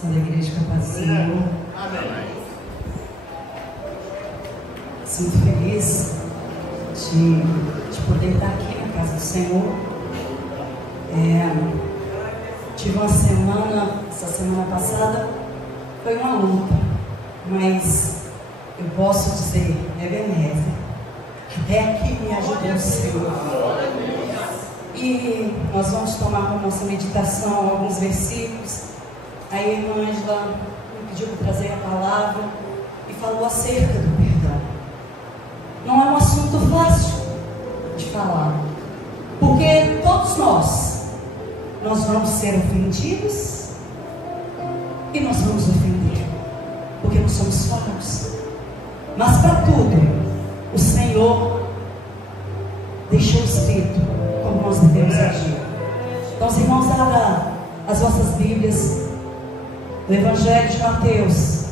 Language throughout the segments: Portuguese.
São da igreja que eu passeio. Amém. Sinto feliz de poder estar aqui na casa do Senhor. Tive uma semana, essa semana passada, foi uma luta, mas eu posso dizer, Ebenezer, até aqui me ajudou o Senhor. E nós vamos tomar como nossa meditação alguns versículos. Aí a irmã Ângela me pediu para trazer a palavra e falou acerca do perdão. Não é um assunto fácil de falar, porque todos nós vamos ser ofendidos e nós vamos ofender, porque nós somos falhos. Mas para tudo, o Senhor deixou escrito como nós devemos agir. Então, os irmãos, abram as vossas Bíblias no Evangelho de Mateus,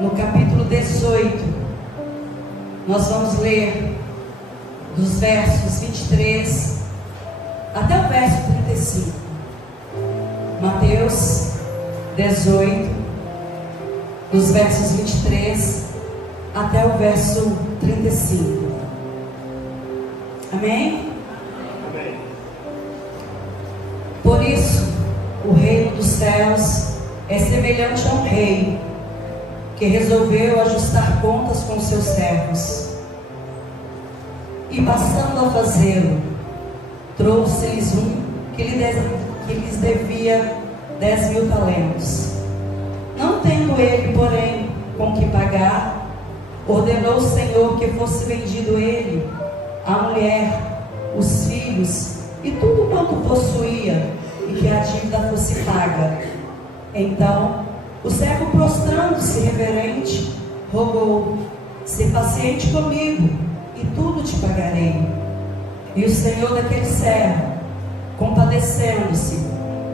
no capítulo 18. Nós vamos ler dos versos 23 até o verso 35. Mateus 18, dos versos 23 até o verso 35. Amém? Amém. Por isso, o reino dos céus é semelhante a um rei que resolveu ajustar contas com seus servos. E passando a fazê-lo, trouxe-lhes um que lhes devia 10.000 talentos. Não tendo ele, porém, com que pagar, ordenou o Senhor que fosse vendido ele, a mulher, os filhos e tudo quanto possuía, e que a dívida fosse paga. Então o servo, prostrando-se reverente, rogou: "Se paciente comigo, e tudo te pagarei." E o senhor daquele servo, compadecendo-se,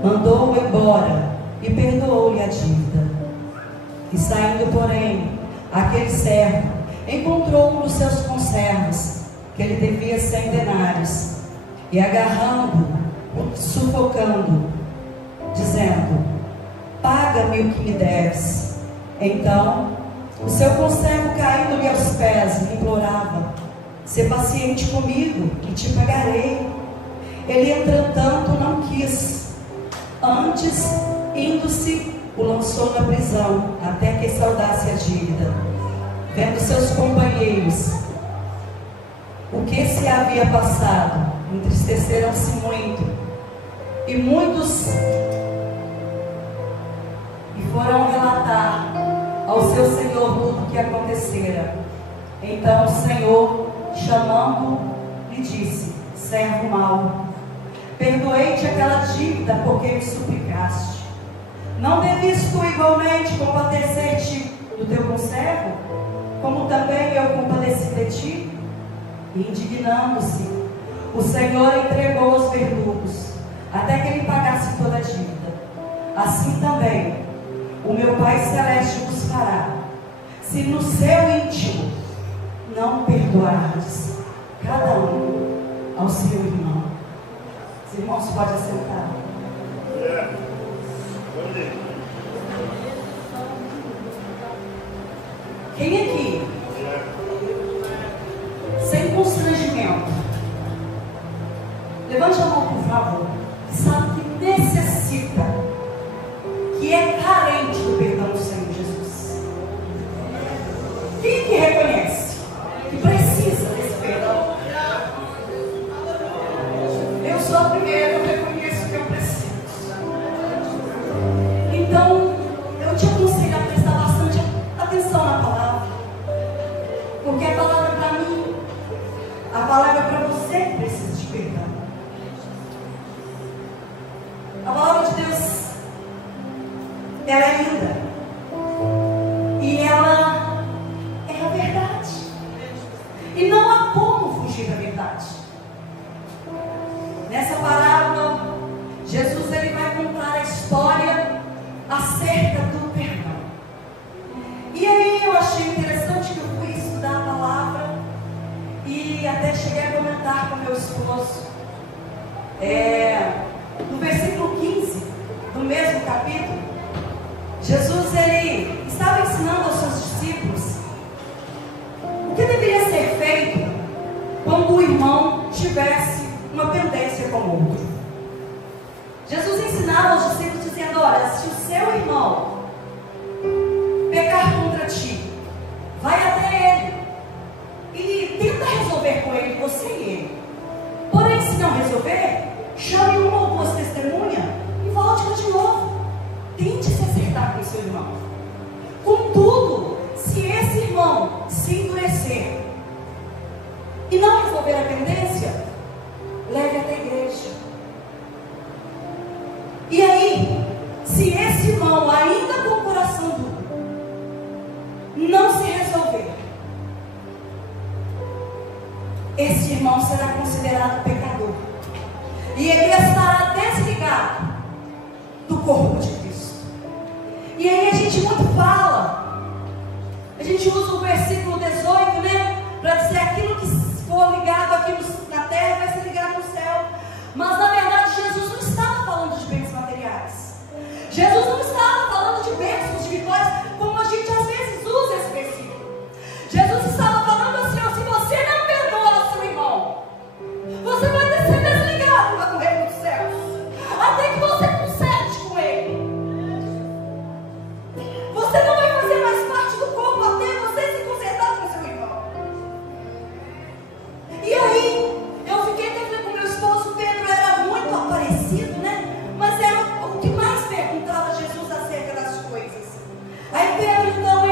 mandou-o embora e perdoou-lhe a dívida. E saindo, porém, aquele servo encontrou um dos seus conservos, que lhe devia 100 denários, e agarrando-o, sufocando-o, dizendo: "Paga-me o que me deves." Então o seu conservo, caindo-lhe aos pés, lhe implorava: "Se paciente comigo, e te pagarei." Ele, entretanto, não quis. Antes, indo-se, o lançou na prisão, até que saudasse a dívida. Vendo seus companheiros o que se havia passado, entristeceram-se muito, e muitos foram relatar ao seu senhor tudo o que acontecera. Então o Senhor, chamando, lhe disse: "Servo mau, perdoei-te aquela dívida porque me suplicaste. Não devias tu igualmente compadecer-te do teu conservo, como também eu compadeci de ti?" E, indignando-se, o Senhor entregou aos verdugos, até que ele pagasse toda a dívida. Assim também o meu Pai Celeste vos fará, se no seu íntimo não perdoardes cada um ao seu irmão. Os irmãos podem assentar. Quem aqui, sem constrangimento, levante a mão, por favor, que sabe que necessita, que é carente do perdão do Senhor Jesus? Quem que reconhece que precisa desse perdão? Eu sou a primeira, eu reconheço que eu preciso. Então eu te aconselho a prestar bastante atenção na palavra, porque a palavra é para mim, a palavra é para você que precisa de perdão. A palavra de Deus, ela é linda, e ela é a verdade, e não há como fugir da verdade. Nessa parábola, Jesus ele vai contar a história acerca do perdão. E aí eu achei interessante que eu fui estudar a palavra e até cheguei a comentar com meu esposo. No versículo 15 do mesmo capítulo, Jesus, ele estava ensinando aos seus discípulos o que deveria ser feito quando o irmão tivesse uma pendência com o outro. Jesus ensinava aos discípulos dizendo: olha, se o seu irmão pecar contra ti, vai até ele e tenta resolver com ele, você e ele. Porém, se não resolver, chame uma ou duas testemunhas e volte lá de novo. Tente se acertar com o seu irmão. Contudo, se esse irmão se endurecer e não resolver a pendência, leve até a igreja. E aí, se esse irmão ainda com o coração duro não se resolver, esse irmão será considerado pecador e ele estará desligado do corpo de Cristo. E aí a gente muito fala, a gente usa o versículo 18, né, para dizer: aquilo que for ligado aqui na terra vai ser ligado no céu. Mas na verdade Jesus não estava falando de bens materiais. Jesus não estava falando de bênçãos, de vitórias, como a gente às vezes usa esse versículo. Jesus estava falando assim: ó, se você não perdoa o seu irmão, você vai ser desligado lá no reino dos céus, até que você conserte com ele. Você não vai fazer mais parte do corpo até você se consertar com seu irmão. E aí, eu fiquei tentando com meu esposo. Pedro era muito aparecido, né? Mas era o que mais perguntava a Jesus acerca das coisas. Aí Pedro, então,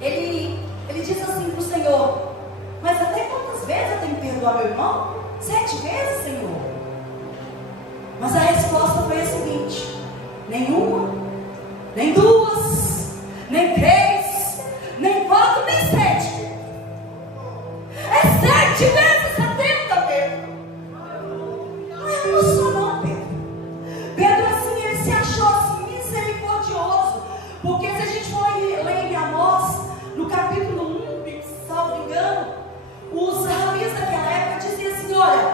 ele disse assim para o Senhor: mas até quantas vezes eu tenho que perdoar meu irmão? 7 vezes, Senhor? Mas a resposta foi a seguinte: nenhuma, nem 2, nem 3, nem 4, nem 7. É 7 vezes 70, Pedro. Não é isso não, Pedro. Pedro, assim, ele se achou assim, misericordioso. Porque se a gente for ler em Amós, no capítulo 1, se salvo engano, os rabis daquela época diziam assim: olha,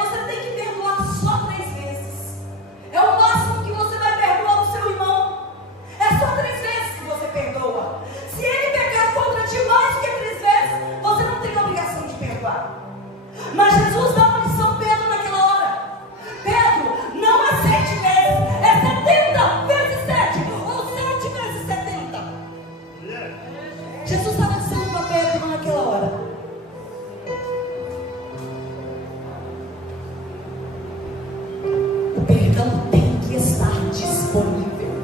você tem que perdoar só 3 vezes. É o máximo que você vai perdoar o seu irmão. É só 3 vezes que você perdoa. Se ele pecar contra ti mais do que 3 vezes, você não tem a obrigação de perdoar. Mas Jesus dá uma lição a Pedro naquela hora: Pedro, não é 7 vezes, é 70 vezes 7, ou 7 vezes 70. Jesus estava dizendo para Pedro naquela hora: o perdão tem que estar disponível.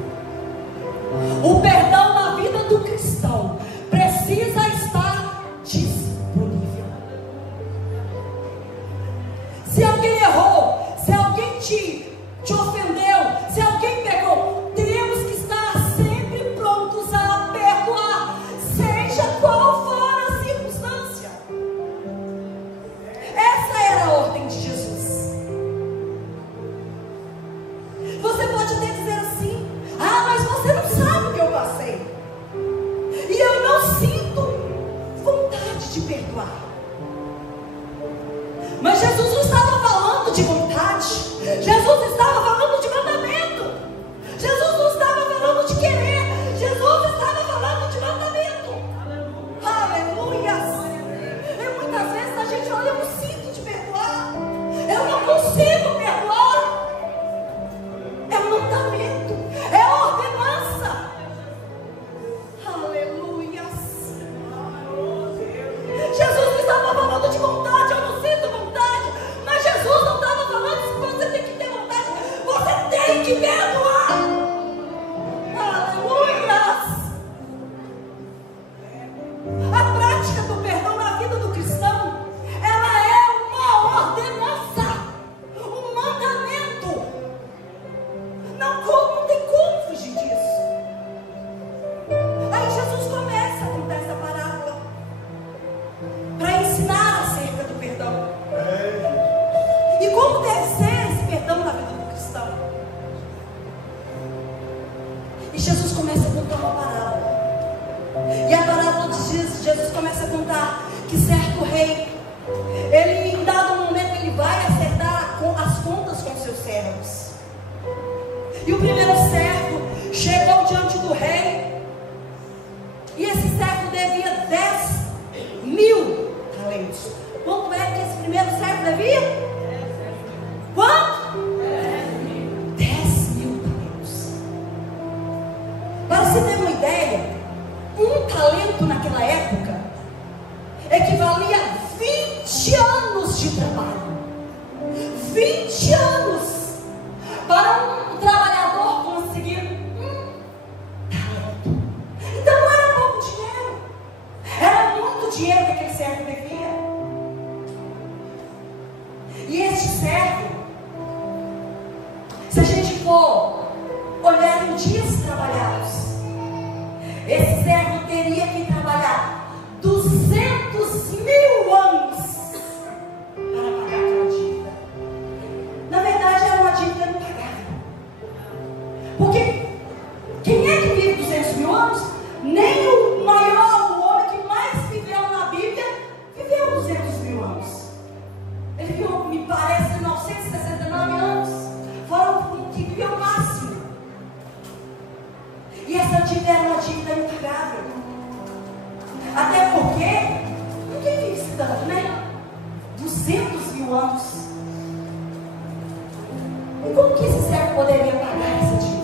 O perdão na vida do cristão precisa estar disponível. Se alguém errou, se alguém te ofendeu, se alguém pecou, temos que estar sempre prontos a perdoar, seja qual for a circunstância. Essa era a ordem de Jesus. Você pode até dizer assim: ah, mas você não sabe o que eu passei, e eu não sinto vontade de perdoar. Mas Jesus não estava falando de vontade, Jesus estava falando de mandamento. Jesus não estava falando de querer, Jesus estava falando de mandamento. Aleluia! E muitas vezes a gente olha: eu não sinto de perdoar, eu não consigo perdoar. É mandamento, é ordenança. Aleluia! Jesus não estava falando de vontade, eu não sinto vontade. Mas Jesus não estava falando se você tem que ter vontade, você tem que perdoar. Aleluia! A prática do perdão na vida do cristão, ela é uma ordenança, um mandamento. Não tem como fugir disso. Aí Jesus começa a contar essa parábola para ensinar acerca do perdão. E como deve ser esse perdão na vida do cristão. E Jesus começa a contar uma parábola. E a parábola de Jesus começa a contar que certo rei, ele em dado momento ele vai acertar as contas com seus servos. E o primeiro servo, chegou diante do rei, e esse servo devia 10.000 talentos. Quanto é que esse primeiro servo devia? Quanto? 10.000 talentos. Para você ter uma ideia, um talento naquela época equivalia a 20 anos de trabalho. 20 anos para um trabalhador conseguir um talento. Então não era pouco dinheiro, era muito dinheiro que aquele servo devia. E este servo, se a gente for olhar em dias trabalhados, esse servo teria que trabalhar 200.000 anos para pagar aquela dívida. Na verdade era uma dívida impagável. Porque quem é que vive 200.000 anos? Nem o maior, o homem que mais viveu na Bíblia, viveu 200.000 anos. Ele viveu, me parece, 969 anos. Foram o que viveu o máximo. E essa dívida era uma dívida impagável. Até porque ninguém vive tanto, né? 200.000 anos. E como que esse servo poderia pagar essa dívida?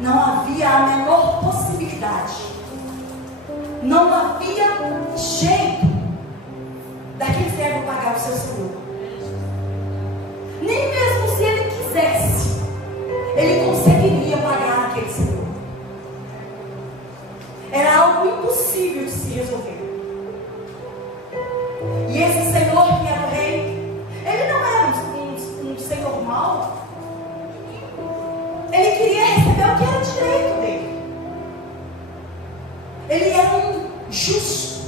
Não havia a menor possibilidade. Não havia jeito daquele servo pagar o seu senhor. Nem mesmo se ele quisesse, ele conseguiria pagar aquele senhor. Era algo impossível de se resolver. E esse senhor que era o rei, ele não era um senhor mau. Ele queria receber o que era direito dele. Ele era um justo.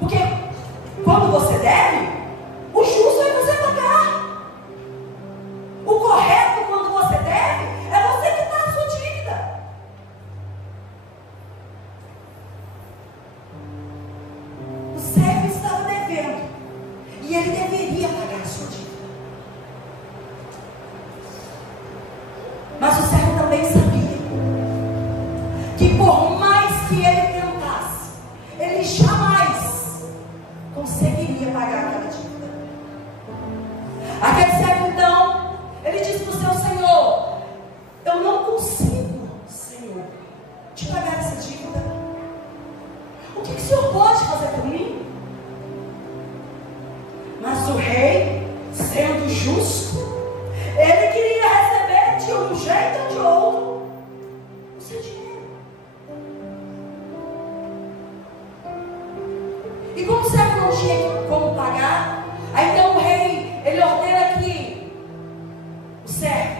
Porque quando você deve, o justo é você pagar. O correto quando você deve é você quitar a sua dívida. O servo estava devendo e ele deveria pagar a sua dívida. Mas o servo também sabia que por mais que ele tentasse, ele jamais conseguiria pagar aquela dívida. Aquele servo então, ele disse para o seu senhor: eu não consigo, senhor, te pagar essa dívida. O que o senhor pode fazer por mim? Mas o rei, sendo justo, ele queria receber de um jeito ou de outro o seu dinheiro. E como o servo não tinha como pagar, aí então o rei, ele ordena que o servo,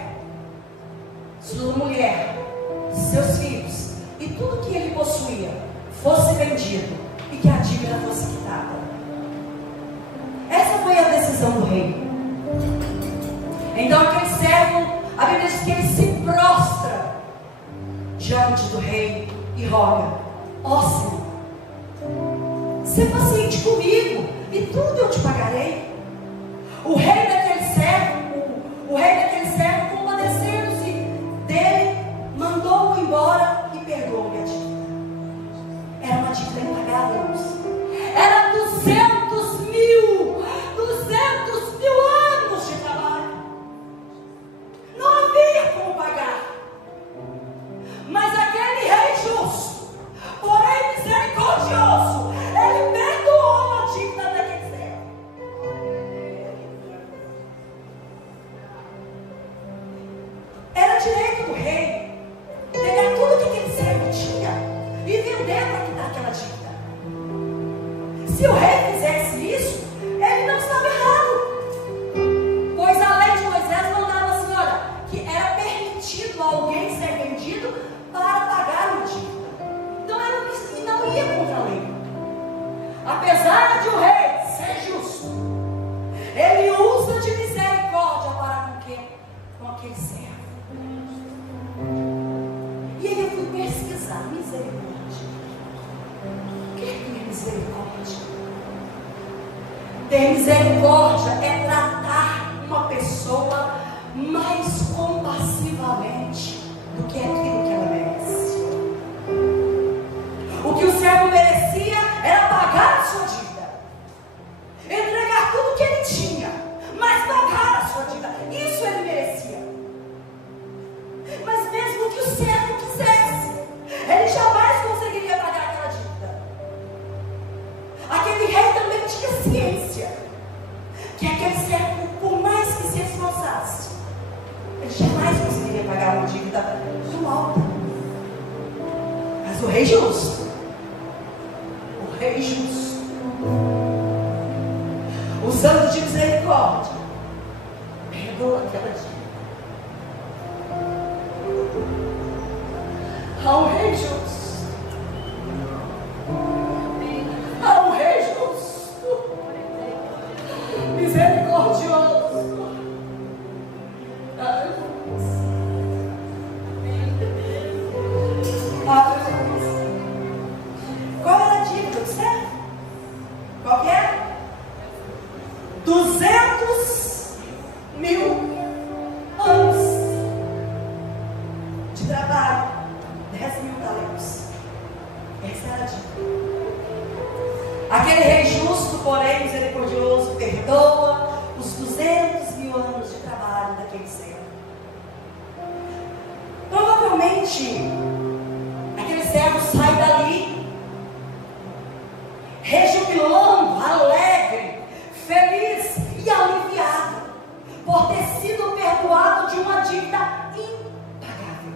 sua mulher, seus filhos e tudo que ele possuía fosse vendido e que a dívida fosse quitada. Essa foi a decisão do rei. Então aquele servo, a Bíblia diz que ele se prostra diante do rei e roga: ó Senhor, ser paciente comigo e tudo eu te pagarei. O rei daquele servo, compadecendo-se dele, mandou-o embora e perdoou-lhe a dívida. Era uma dívida impagável, irmãos. Era 200.000 anos de trabalho. Não havia como pagar. Mas aquele rei justo, porém misericordioso, ele perdoou a dívida daquele servo. Era direito do rei pegar tudo que aquele servo tinha e vender para quitar aquela dívida. Se o rei fizesse isso, ele não estava errado, pois a lei de Moisés mandava assim, olha, que era permitido alguém ser vendido para pagar uma dívida. Então era um que não ia contra a lei. Apesar de o rei ser justo, ele usa de misericórdia para com quem? Com aquele servo. E aí eu fui pesquisar misericórdia. O que é misericórdia? Ter misericórdia é tratar uma pessoa mais compassivamente. rei justo. O rei justo. Usando de misericórdia. Perdoa aquela dívida. Há um rei justo. Há um rei justo. Misericordioso. Qual era a dívida do servo? Qual que é? 200.000 anos de trabalho, 10.000 talentos. Essa era a dívida. Aquele rei justo, porém misericordioso, perdoa os 200.000 anos de trabalho daquele servo. Provavelmente aquele servo sai dali rejubilando, alegre, feliz e aliviado por ter sido perdoado de uma dívida impagável.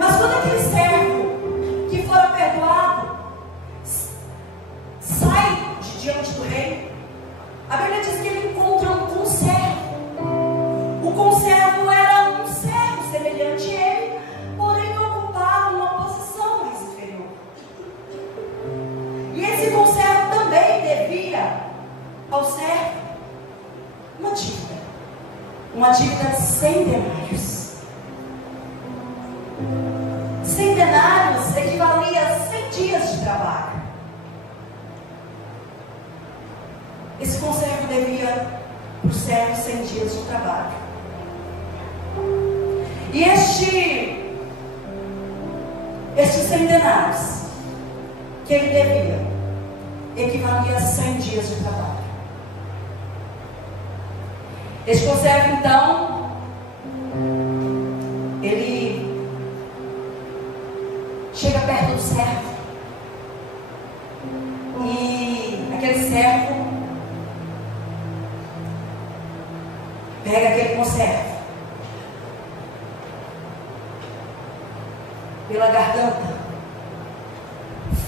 Mas quando aquele servo que fora perdoado sai de diante do rei, a Bíblia diz que ele encontra um conservo. O conservo era um servo semelhante a ele, porém ocupava uma posição mais inferior. E esse conservo também devia ao servo uma dívida. Uma dívida de 100 denários. 100 denários equivalia a 100 dias de trabalho. Esse conservo devia para o servo 100 dias de trabalho. E estes 100 denários que ele devia equivalia a 100 dias de trabalho. Este conservo, então, ele chega perto do servo e aquele servo pega aquele conservo pela garganta,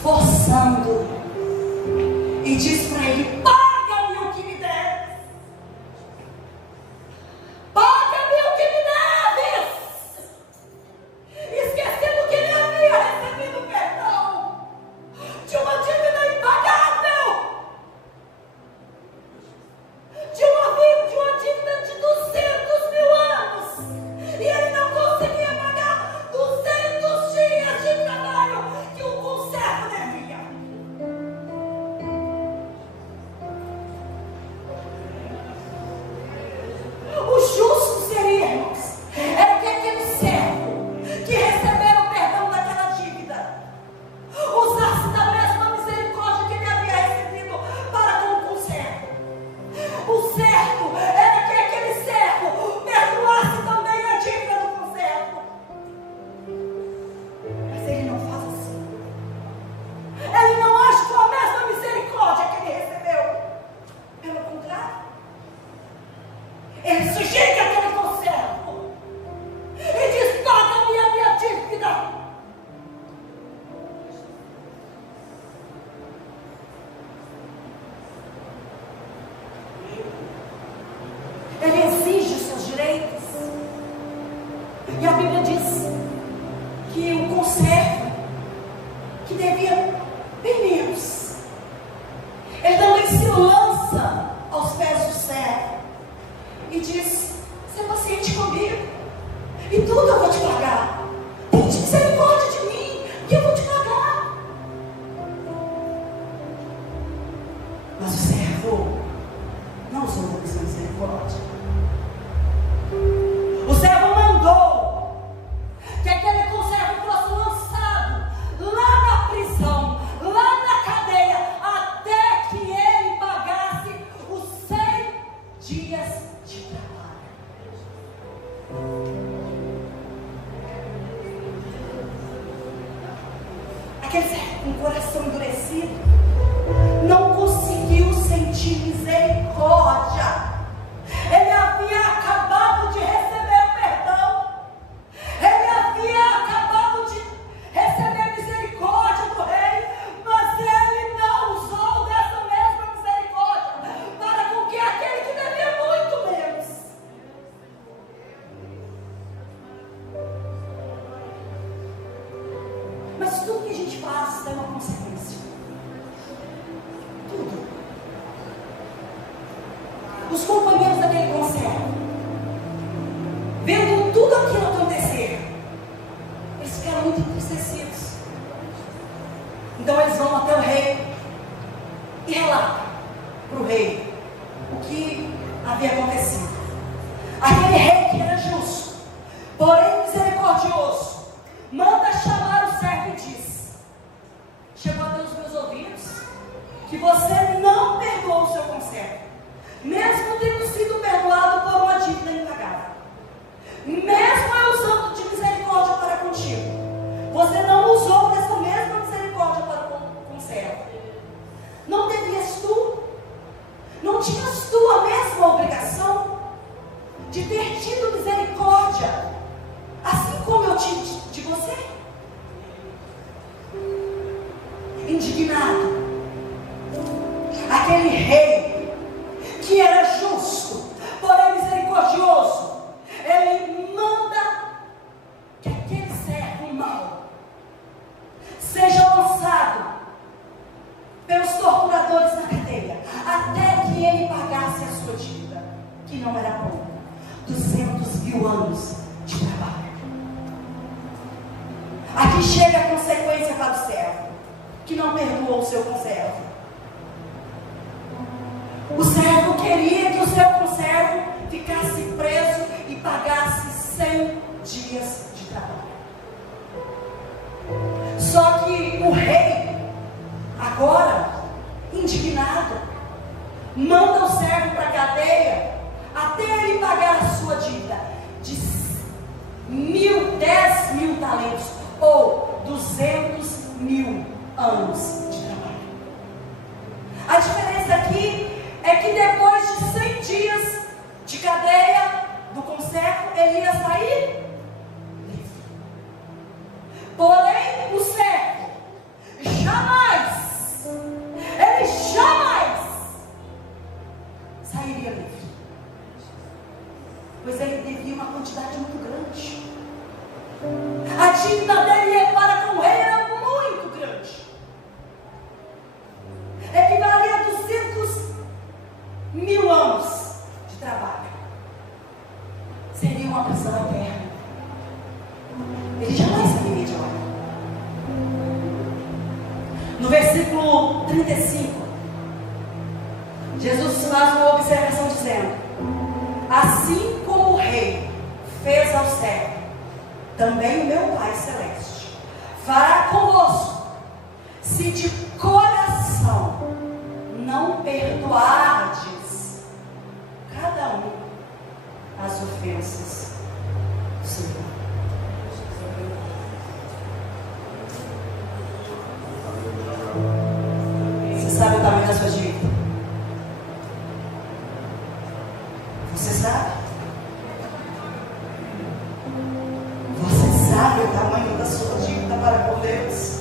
forçando, e diz para ele: paga-me o que me deves, paga-me o que me deves, esquecendo que ele havia recebido perdão de uma dívida impagável, de uma dívida de 200.000 anos, e ele não conseguia pagar 200 dias de trabalho que o conservo devia. O justo seria, irmãos, era que aquele servo que recebeu o perdão daquela dívida usasse da mesma misericórdia que ele havia recebido para com o conservo. O certo era que aquele servo perdoasse também a dívida do conservo. Mas ele não faz assim. Ele não age com a mesma misericórdia que ele recebeu. Pelo contrário, ele sujeita aquele conservo e diz: paga-me a minha dívida. Ele exige os seus direitos. E a Bíblia diz que o conservo, que devia bem menos, ele também se lança aos pés do servo e diz: seja paciente comigo, e tudo eu vou te pagar. Tem misericórdia de mim, que eu vou te pagar. Mas o servo não usou da mesma misericórdia. O servo mandou que aquele conservo fosse lançado lá na prisão, lá na cadeia, até que ele pagasse os 100 dias de trabalho. Aquele servo com o coração endurecido não conseguiu sentir misericórdia. Ele havia acabado de receber o perdão. Ele os companheiros daquele conselho, vendo tudo aquilo acontecer, eles ficaram muito entristecidos. Então eles vão até o rei e relatam para o rei o que havia acontecido. Aquele rei que era justo, porém misericordioso, manda chamar o servo e diz: chegou até os meus ouvidos que você não perdoou o seu conservo, mesmo tendo sido perdoado por uma dívida impagável. Mesmo eu usando de misericórdia para contigo, você não usou dessa mesma misericórdia para o conservo. Não devias tu? Não tinhas tu a mesma obrigação de ter tido misericórdia, assim como eu tive de você? Indignado, aquele rei que era justo, porém misericordioso, ele manda que aquele servo mau seja lançado pelos torturadores na cadeia, até que ele pagasse a sua dívida, que não era pouca, 200.000 anos de trabalho. Aqui chega a consequência para o servo, que não perdoou o seu conservo. O servo queria que o seu conservo ficasse preso e pagasse 100 dias de trabalho. Só que o rei, agora, indignado, manda o servo para a cadeia até ele pagar a sua dívida de 10.000 talentos, ou 200.000 anos de trabalho. A diferença aqui é que depois de 100 dias de cadeia do conservo, ele ia sair livre. Porém, o servo ele jamais sairia livre, pois ele devia uma quantidade muito grande. A dívida dele para com o rei era muito grande, equivalia a 200.000 anos de trabalho. Seria uma prisão eterna. Ele jamais sairia de lá. No versículo 35, Jesus faz uma observação dizendo: assim como o rei fez ao servo, também o meu Pai Celeste fará convosco, se de coração não perdoardes cada um as ofensas do Senhor. Você sabe o tamanho da sua dívida? Você sabe? Você sabe o tamanho da sua dívida para com Deus?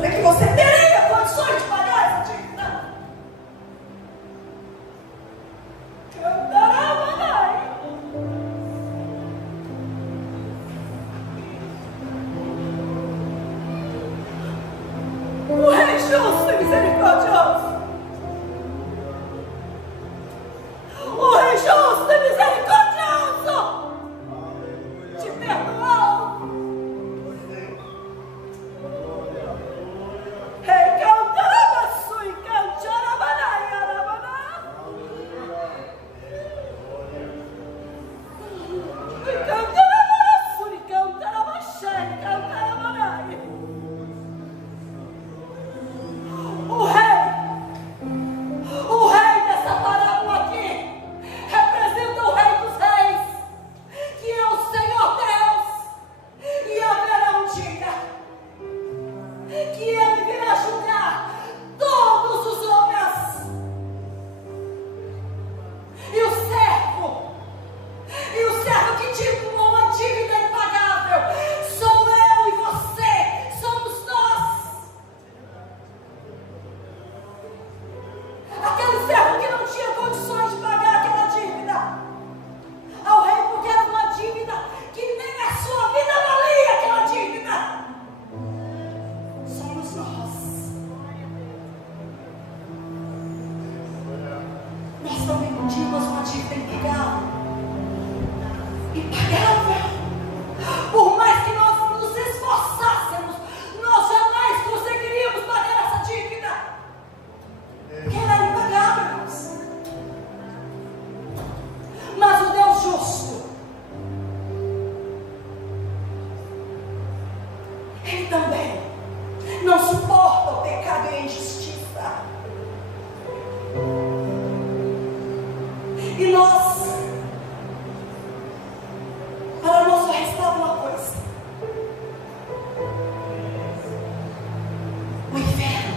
Será que você teria condições de pagar essa dívida? O rei justo e misericordioso, o rei justo e misericordioso te perdoou. Rei Cantarabaçu e Cantarabanaia. Cantarabaçu e Cantarabaxé, Cantarabanaia. O rei dessa parábola aqui representa o rei dos reis, que é o Senhor Deus, e haverá um dia que ele virá julgar todos os homens. E o servo que tinha uma dívida impagável, sou eu e você, somos nós. Aquele servo que não tinha condições de pagar aquela dívida ao rei, porque era uma dívida que nem a sua vida valia aquela dívida. tínhamos uma dívida impagável. Impagável. Por mais que nós nos esforçássemos, nós jamais conseguiríamos pagar essa dívida. Porque ela era impagável, irmãos. Mas o Deus justo, Ele também não suporta o pecado e a injustiça. E nós, para nós só restava uma coisa: o inferno.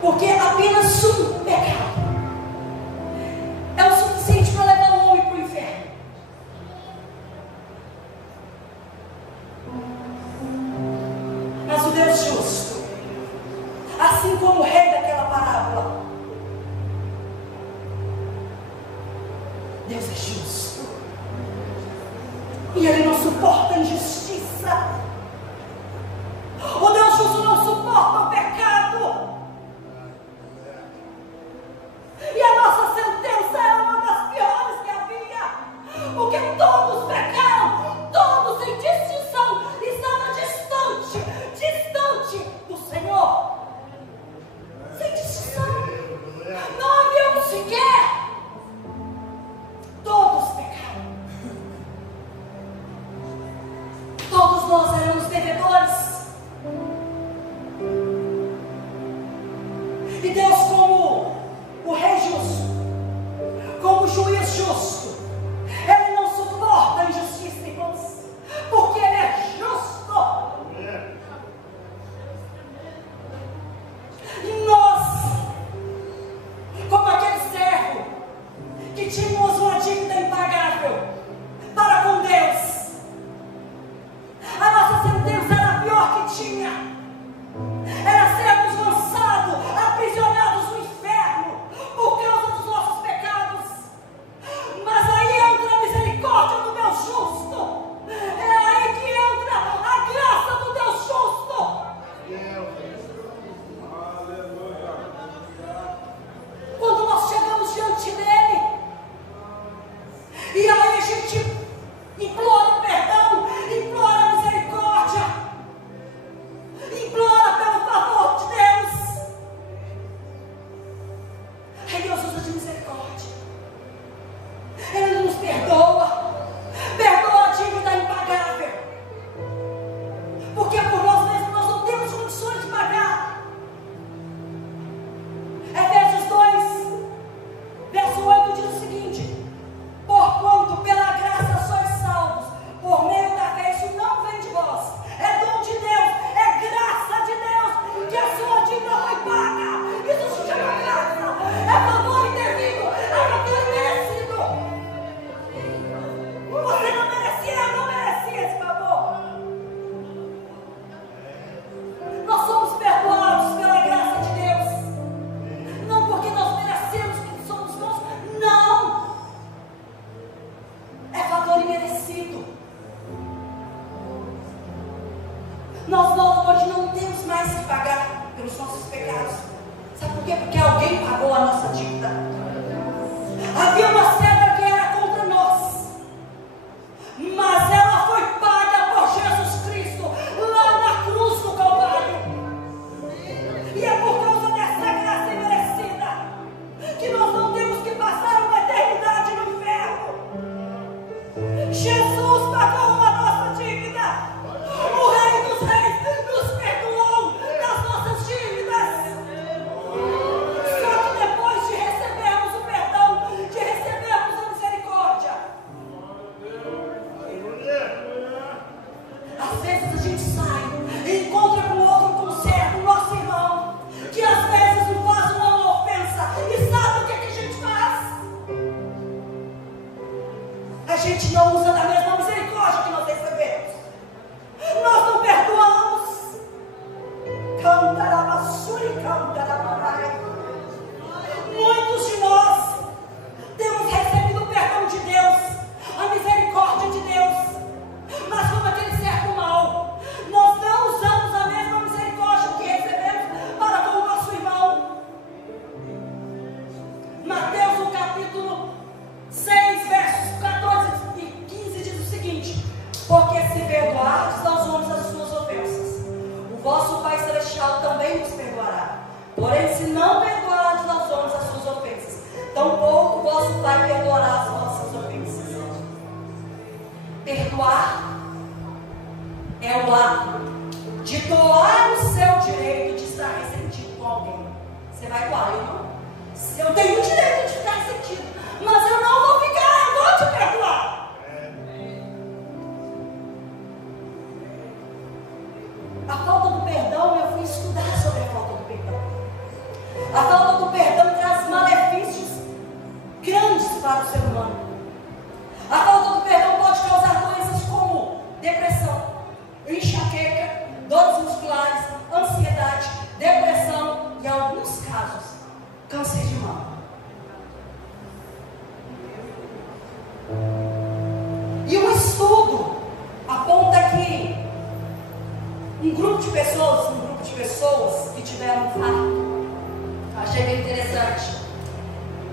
Porque apenas um pecado é o suficiente para levar o homem para o inferno. Mas o Deus justo, assim como o rei daquela parábola, Deus é justo. E Ele não suporta a injustiça. O Deus justo não suporta o pecado. E a nossa sentença era uma das piores que havia. Porque todos pecaram, todos sem distinção, estavam distante do Senhor. Sem distinção. Não havia um sequer. Todos pecaram. Todos nós éramos devedores. E Deus, como o rei justo, como o juiz justo, Ele não suporta a injustiça, irmãos, porque Ele é justo. E nós, como aquele servo que tínhamos uma dívida impagável para com Deus, a nossa sentença era a pior que tinha. Era sermos lançados, aprisionados no inferno por causa dos nossos pecados. Mas aí entra a misericórdia do Deus justo. É aí que entra a graça do Deus justo. Quando nós chegamos diante dele, e aí a gente implora perdão, implora misericórdia, implora pelo favor de Deus. Aí Deus usa de misericórdia. Ele nos perdoa a dívida impagável. Porque por nós mesmos nós não temos condições de pagar. Efésios 2, verso 8 diz o seguinte: porquanto pela graça sois salvos, por meio da fé. Isso não vem de vós, é dom de Deus, é graça de Deus, que a sua dívida foi paga. Isso se chama graça, é favor indevido, é favor merecido. Você não merecia, eu não merecia esse favor. Nós somos perdoados pela graça de Deus, não porque nós merecemos, que somos bons, não. É favor imerecido. Nós hoje não temos mais que pagar pelos nossos pecados. Sabe por quê? Porque alguém pagou a nossa dívida. Havia uma cega que era contra nós, mas ela foi paga por Jesus Cristo lá na cruz do Calvário. E é por causa dessa graça imerecida que nós não temos que passar uma eternidade no inferno. Jesus pagou a nossa dívida. O Rei dos Reis nos perdoou das nossas dívidas. Só que depois de recebermos o perdão, de recebermos a misericórdia, às vezes a gente sai e encontra com outro conservo, nosso irmão, que às vezes nos faz uma ofensa. E sabe o que a gente faz? A gente não usa da mesma misericórdia que nós recebemos. Nós não perdoamos. Cantarabassuri, cantarabarai. Muitos de nós temos recebido o perdão de Deus, a misericórdia de Deus, mas como aquele servo mau, nós não usamos a mesma misericórdia que recebemos para com o nosso irmão. se não perdoardes aos homens as suas ofensas, tampouco vosso Pai perdoará as vossas ofensas. Perdoar é o ato de doar o seu direito de estar ressentido com alguém. Você vai doar, eu não. Eu tenho o direito de ficar ressentido, mas eu não vou ficar, eu vou te perdoar. A falta do perdão, eu fui estudar sobre a falta do perdão. A falta do perdão traz malefícios grandes para o ser humano. A falta do perdão pode causar doenças como depressão, enxaqueca, dores musculares, ansiedade, depressão e, em alguns casos, câncer de mama. E um estudo aponta que um grupo de pessoas que tiveram infarto, achei bem interessante,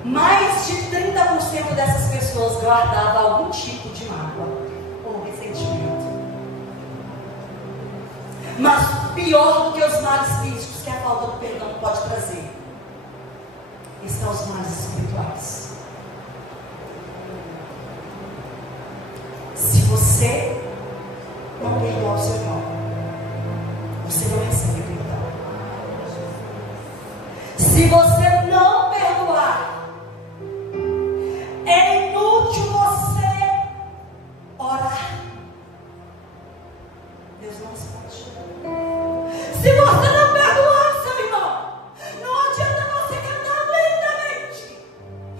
mais de 30% dessas pessoas guardava algum tipo de mágoa ou ressentimento. Mas pior do que os males físicos que a falta do perdão pode trazer estão os males espirituais. Se você não perdoar o seu irmão, você não recebe perdão. Se você não perdoar, é inútil você orar. Deus não responde. Se você não perdoar o seu irmão, não adianta você cantar lentamente.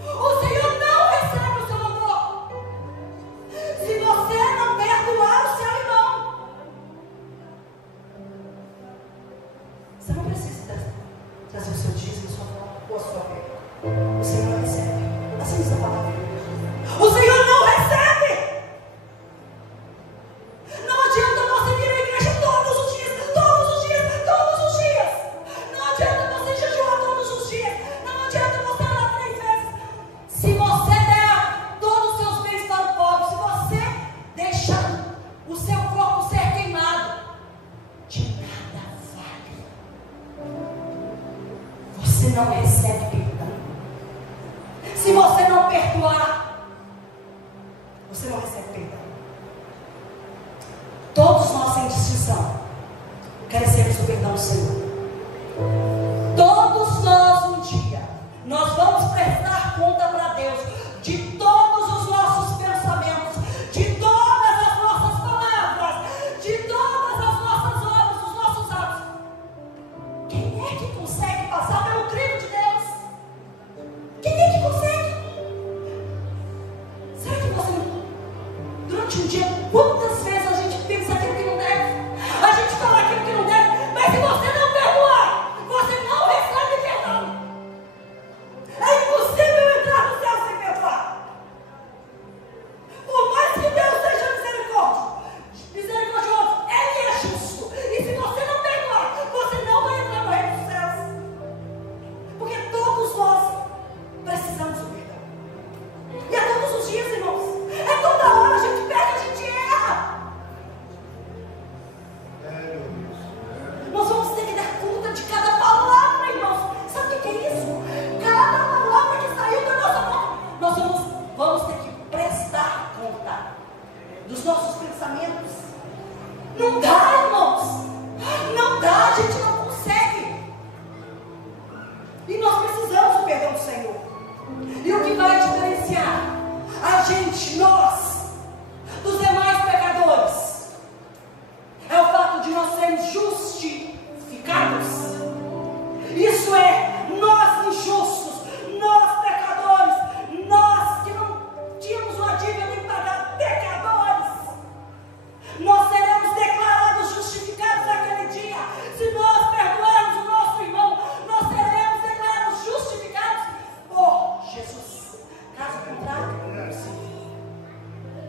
O Senhor não recebe o seu louvor. Se você não perdoar o seu irmão, você não precisa trazer o seu dízimo, ou a sua fé. O Senhor não recebe. Assim diz a palavra. O Senhor não recebe. Não adianta você vir à igreja todos os dias. Não adianta você jejuar todos os dias. Não adianta você orar 3 vezes. Se você der todos os seus bens para o pobre, se você deixar o seu corpo ser queimado, de nada vale. Você não recebe perdão. Se você não perdoar, você não recebe perdão. Todos nós, sem distinção, carecemos do perdão do Senhor. Todos nós, um dia, nós vamos prestar conta para Deus de todos os nossos pensamentos, de todas as nossas palavras, de todas as nossas obras, os nossos atos. Quem é que consegue passar pelo crivo de Deus? Quem é que consegue? Será que você, durante um dia, quantas vezes a gente pensa aquilo que não deve? A gente fala aquilo que não deve, mas se você não perdoar, você não recebe perdão. É impossível entrar no céu sem perdoar. Por mais que Deus seja misericordioso, Ele é justo. E se você não perdoar, você não vai entrar no reino dos céus. Porque todos nós precisamos do perdão. E é todos os dias, irmãos. É toda hora, a gente perde, a gente erra. Nós vamos ter que dar conta de cada palavra, irmãos. Sabe o que é isso? Cada palavra que saiu da nossa boca, nós vamos ter que prestar conta dos nossos pensamentos. Não dá, irmãos. Não dá, a gente não consegue. E nós precisamos do perdão do Senhor. E o que vai diferenciar a gente, nós, dos demais pecadores, é o fato de nós sermos justificados. Isso é, nós injustos, nós pecadores, nós que não tínhamos uma dívida nem pagar, pecadores, nós seremos declarados justificados naquele dia. Se nós perdoarmos o nosso irmão, nós seremos declarados justificados por Jesus. Caso contrário, não é possível.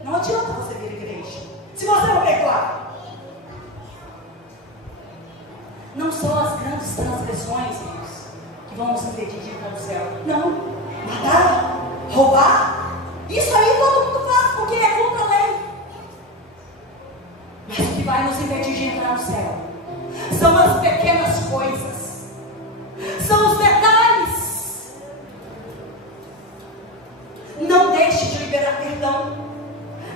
Não adianta você vir à igreja se você não perdoar. Não são as grandes transgressões, irmãos, que vão nos impedir de entrar no céu. Não. Matar, roubar, isso aí todo mundo faz porque é contra a lei. Mas o que vai nos impedir de entrar no céu são as pequenas coisas. São os detalhes. Não deixe de liberar perdão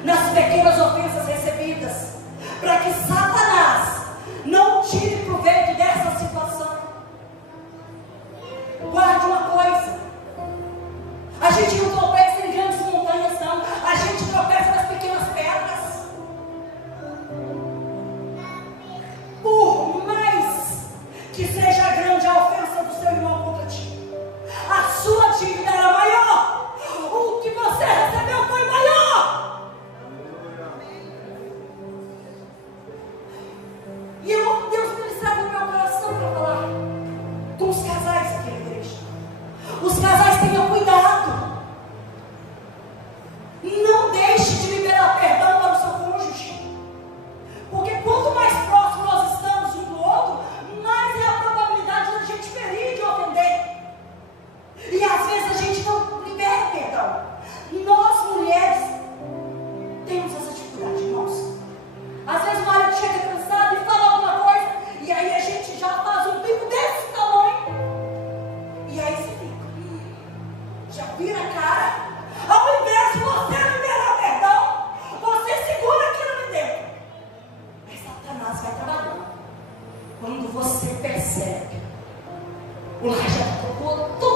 nas pequenas ofensas recebidas, para que Satanás não tire proveito dessa situação. Guarde uma coisa: a gente não tropeça em grandes montanhas, não. A gente tropeça nas pequenas pedras. Por mais que seja grande a ofensa do seu irmão contra ti, a sua dívida era maior. O que você recebeu foi maior. E Deus ministrava no meu coração para falar com os casais aqui na igreja. Os casais, tenham cuidado. Não deixe de liberar perdão para o seu cônjuge. Porque quanto mais próximo nós estamos um do outro, mais é a probabilidade da gente ferir, de ofender. E às vezes a gente não libera perdão. Nós, mulheres, temos essa dificuldade, irmãos. Às vezes o marido chega cansado e fala alguma coisa, e aí a gente já faz um bico desse tamanho. E aí você fica, já vira a cara. Ao invés de você liberar perdão, você segura aquilo ali dentro. Mas Satanás vai trabalhando. Quando você percebe, o lá já tocou tudo